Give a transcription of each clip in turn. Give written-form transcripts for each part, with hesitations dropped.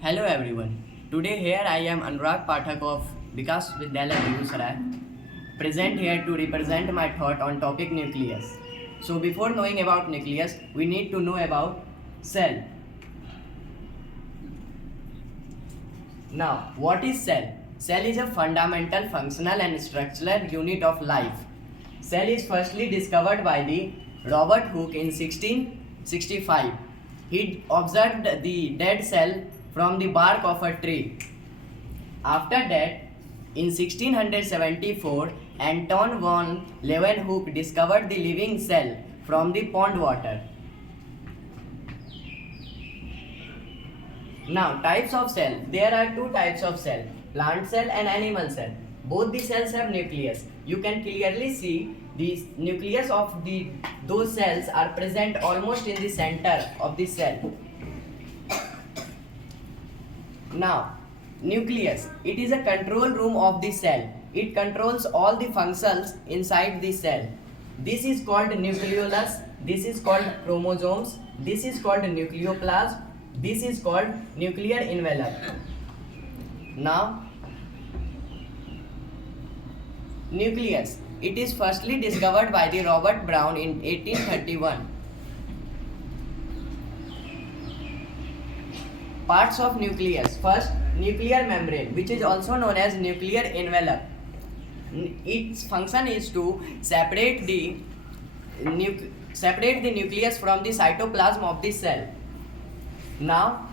Hello everyone. Today here I am Anurag Pathak of Vikas Vidyalaya Begusarai, present here to represent my thought on topic nucleus. So before knowing about nucleus, we need to know about cell. Now, what is cell? Cell is a fundamental functional and structural unit of life. Cell is firstly discovered by the Robert Hooke in 1665. He observed the dead cell from the bark of a tree. After that, in 1674, Anton von Leeuwenhoek discovered the living cell from the pond water. Now, types of cell. There are two types of cell, plant cell and animal cell. Both the cells have nucleus. You can clearly see the nucleus of those cells are present almost in the center of the cell. Now, nucleus. It is a control room of the cell. It controls all the functions inside the cell. This is called nucleolus. This is called chromosomes. This is called nucleoplasm. This is called nuclear envelope. Now, nucleus. It is firstly discovered by the Robert Brown in 1831. Parts of nucleus. First, nuclear membrane, which is also known as nuclear envelope. Its function is to separate the nucleus from the cytoplasm of the cell. Now,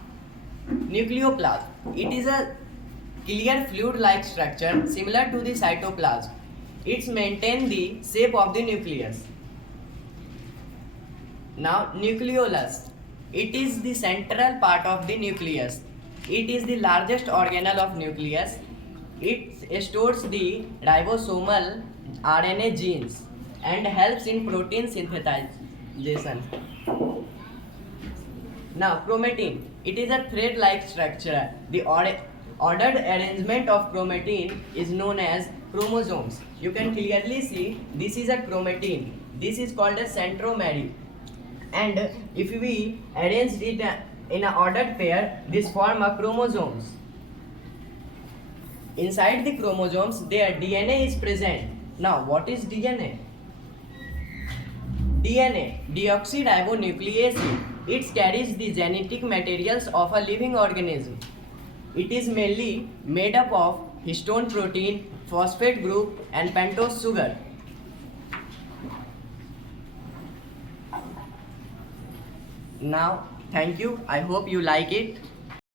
nucleoplasm. It is a clear fluid-like structure similar to the cytoplasm. It maintains the shape of the nucleus. Now, nucleolus. It is the central part of the nucleus. It is the largest organelle of nucleus. It stores the ribosomal RNA genes and helps in protein synthesis. Now, chromatin. It is a thread-like structure. The ordered arrangement of chromatin is known as chromosomes. You can clearly see this is a chromatin. This is called a centromere. And if we arrange it in an ordered pair, this form a chromosomes. Inside the chromosomes, their DNA is present. Now, what is DNA? DNA, deoxyribonucleic acid. It carries the genetic materials of a living organism. It is mainly made up of histone protein, phosphate group, and pentose sugar. Now, thank you. I hope you like it.